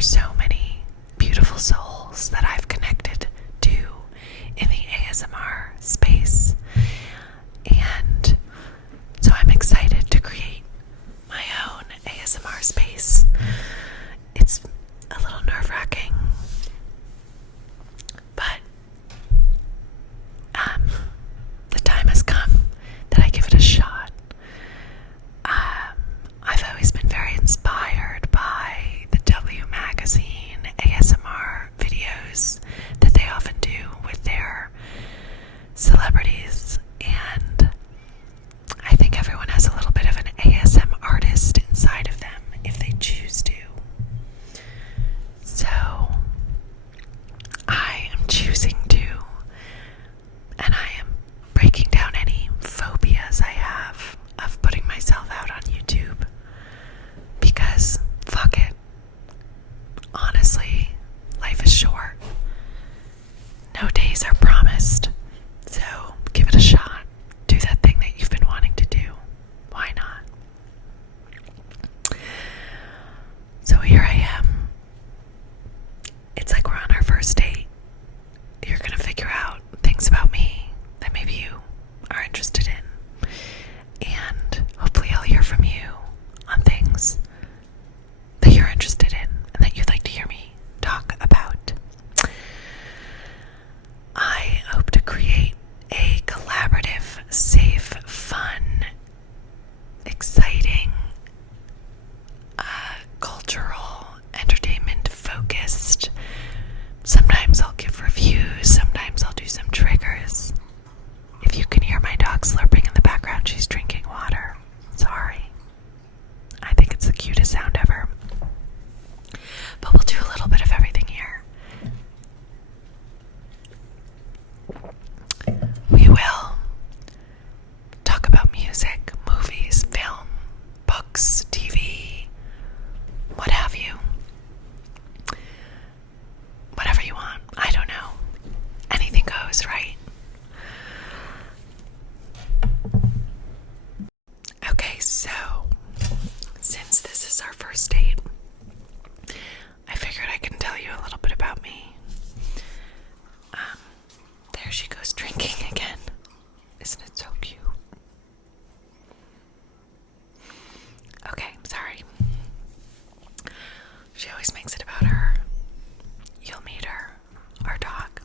are so many beautiful souls that I've connected to in the ASMR space. And so I'm excited to create my own ASMR space. It's a little nerve-wracking, but the time has come that I give it a shot. I've always been very inspired by the W Magazine ASMR videos that they often do with their celebrities, and I think everyone has a little bit of an ASM artist inside of them if they choose to. So I am choosing to, and I am breaking down any phobias I have of putting myself out on YouTube, because fuck it. Honestly, life is short. No days are promised. So give it a shot. Do that thing that you've been wanting to do. Why not? So here I am. It's like we're on our first date. You're gonna figure out things about me that maybe you are interested in. And hopefully I'll hear from you on things that you're interested in and that you'd like to hear me talk about. I hope to create a collaborative, safe, fun, exciting, cultural, entertainment focused. Sometimes I'll give reviews, sometimes I'll do some triggers. If you can hear my dog slurping in the background, she's drinking water. Sorry. I think it's the cutest sound ever. But we'll do a little bit of everything here. We will talk about music, movies, film, books, TV, what have you. Whatever you want. I don't know. Anything goes, right? Okay, so since this is our first date, I figured I can tell you a little bit about me. There she goes drinking again. Isn't it so cute? Okay, sorry. She always makes it about her. You'll meet her. Our dog.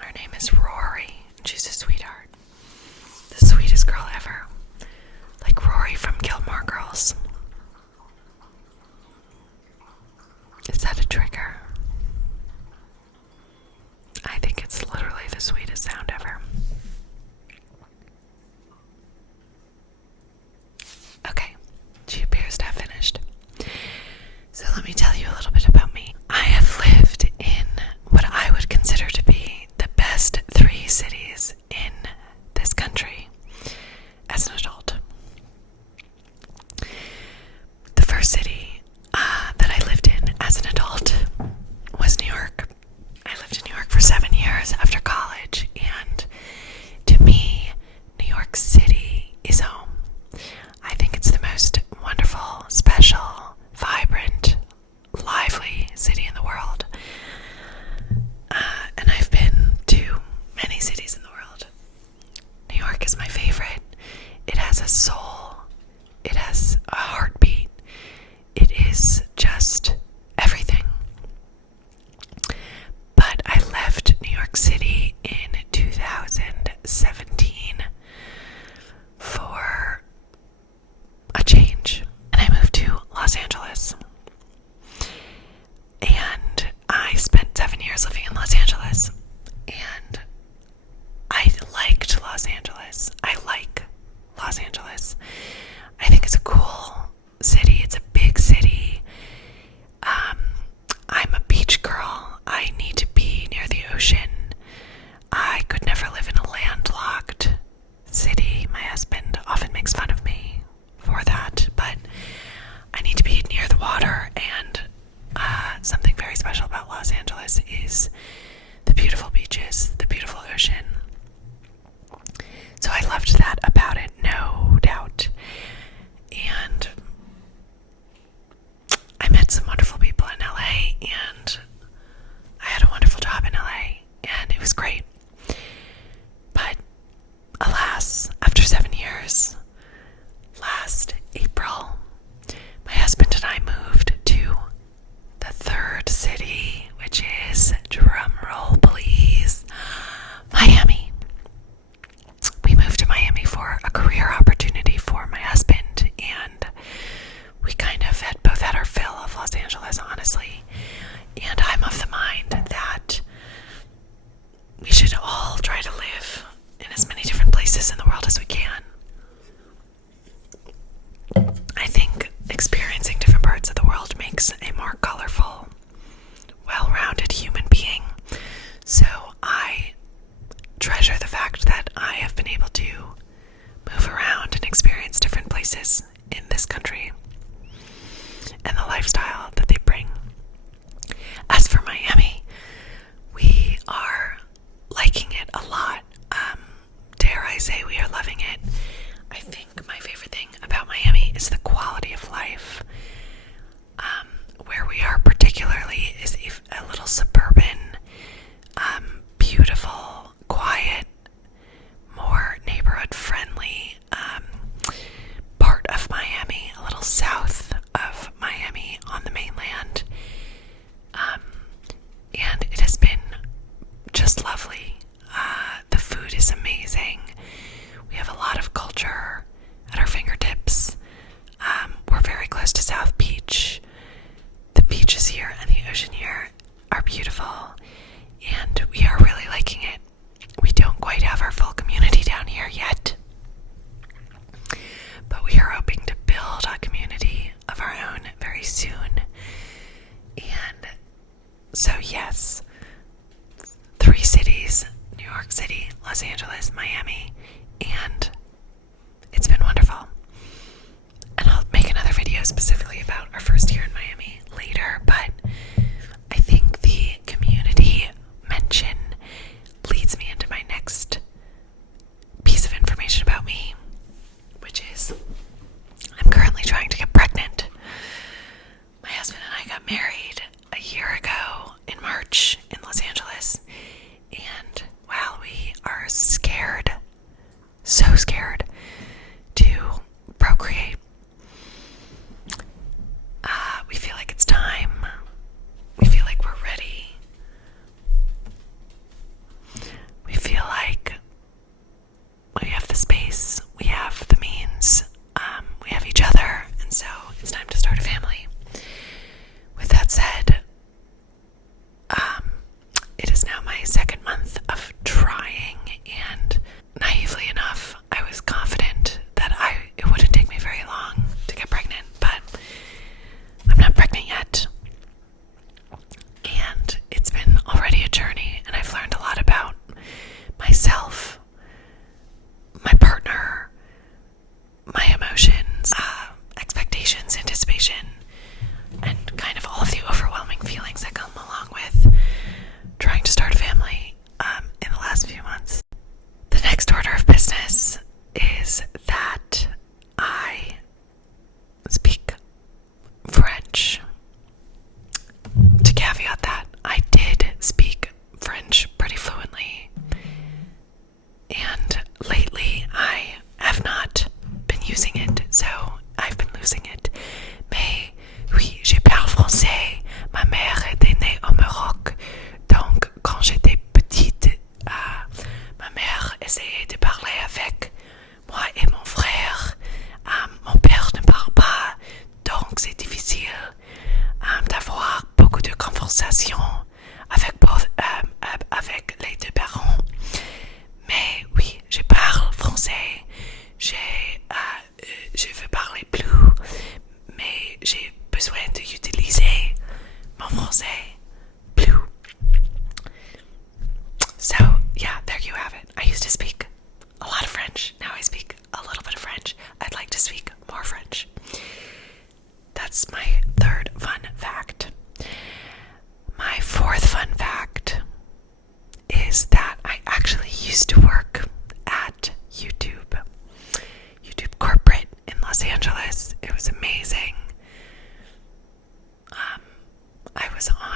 Her name is Rory, and she's a sweetheart. The sweetest girl ever. Like Rory from Gilmore Girls. Is that a trigger? I think it's literally the sweetest sound ever. Okay, she appears to have finished. So let me tell you a little bit about me. I have lived in what I would consider to be the best 3 cities in this country as an adult. The first city that I lived in as an adult was New York. I lived in New York for 7 years after college, and to me, New York City is home. I think it's the most wonderful, special, vibrant, lively city in the world. And I've been to many cities in the world. New York is my favorite. It has a soul. It has a heartbeat. It is, honestly. And I'm of the mind that we should all try to live in as many different places in the world as we can. I think experiencing different parts of the world makes a more colorful, well-rounded human being. So I treasure the fact that I have been able to move around and experience different places in this country and the lifestyle that they bring. As for Miami, we are liking it a lot. Dare I say we are loving it. I think my favorite thing about Miami is the quality of life. Where we are particularly is a little suburban, beautiful, quiet, more neighborhood friendly part of Miami, a little south of Miami on the mainland. And it has been just lovely. The food is amazing. We have a lot of culture at our fingertips. We're very close to South Beach. The beaches here and the ocean here are beautiful, and we are really liking it. We don't quite have our full community down here yet, but we are hoping to build a community of our own very soon. And so yes, 3 cities: New York City, Los Angeles, Miami, and it's been wonderful. And I'll make another video specifically about our first year in Miami later, but I think the community mention leads me into my next piece of information about me, which is I'm currently trying to get pregnant. My husband and I got married a year ago in March in Los Angeles, and while we are scared, so scared to procreate, we feel like it's time. We feel like we're ready. We feel like we have the space, we have the means, we have each other, and so it's time to start a family. With that said, it is now my 2nd month of trying, and naively enough, I was confident that it wouldn't take me very long to get pregnant, but I'm not pregnant yet. And it's been already a journey, and I've learned a lot about myself, my partner, my emotions, expectations, anticipation, and kind of all of the overwhelming feelings that come along with trying to start a family in the last few months. The next order of business is that I speak French. To caveat that, I did speak French pretty fluently, and lately I have not been using it, so I've been losing it. Mais oui, je parle français. Ma mère était née au Maroc, donc quand j'étais petite, ma mère essayait de parler avec moi et mon frère. Mon père ne parle pas, donc c'est difficile d'avoir beaucoup de conversations avec les 2 parents. Mais oui, je parle français. Je veux parler plus, mais j'ai besoin d'utiliser mon français plus. So, yeah, there you have it. I used to speak a lot of French. Now I speak a little bit of French. I'd like to speak more French. That's my 3rd fun fact. My 4th fun fact is that I actually used to work at YouTube corporate in Los Angeles. It was amazing. I was on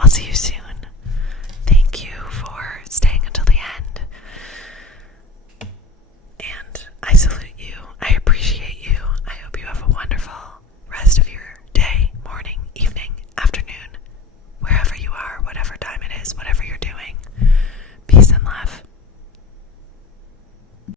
I'll see you soon.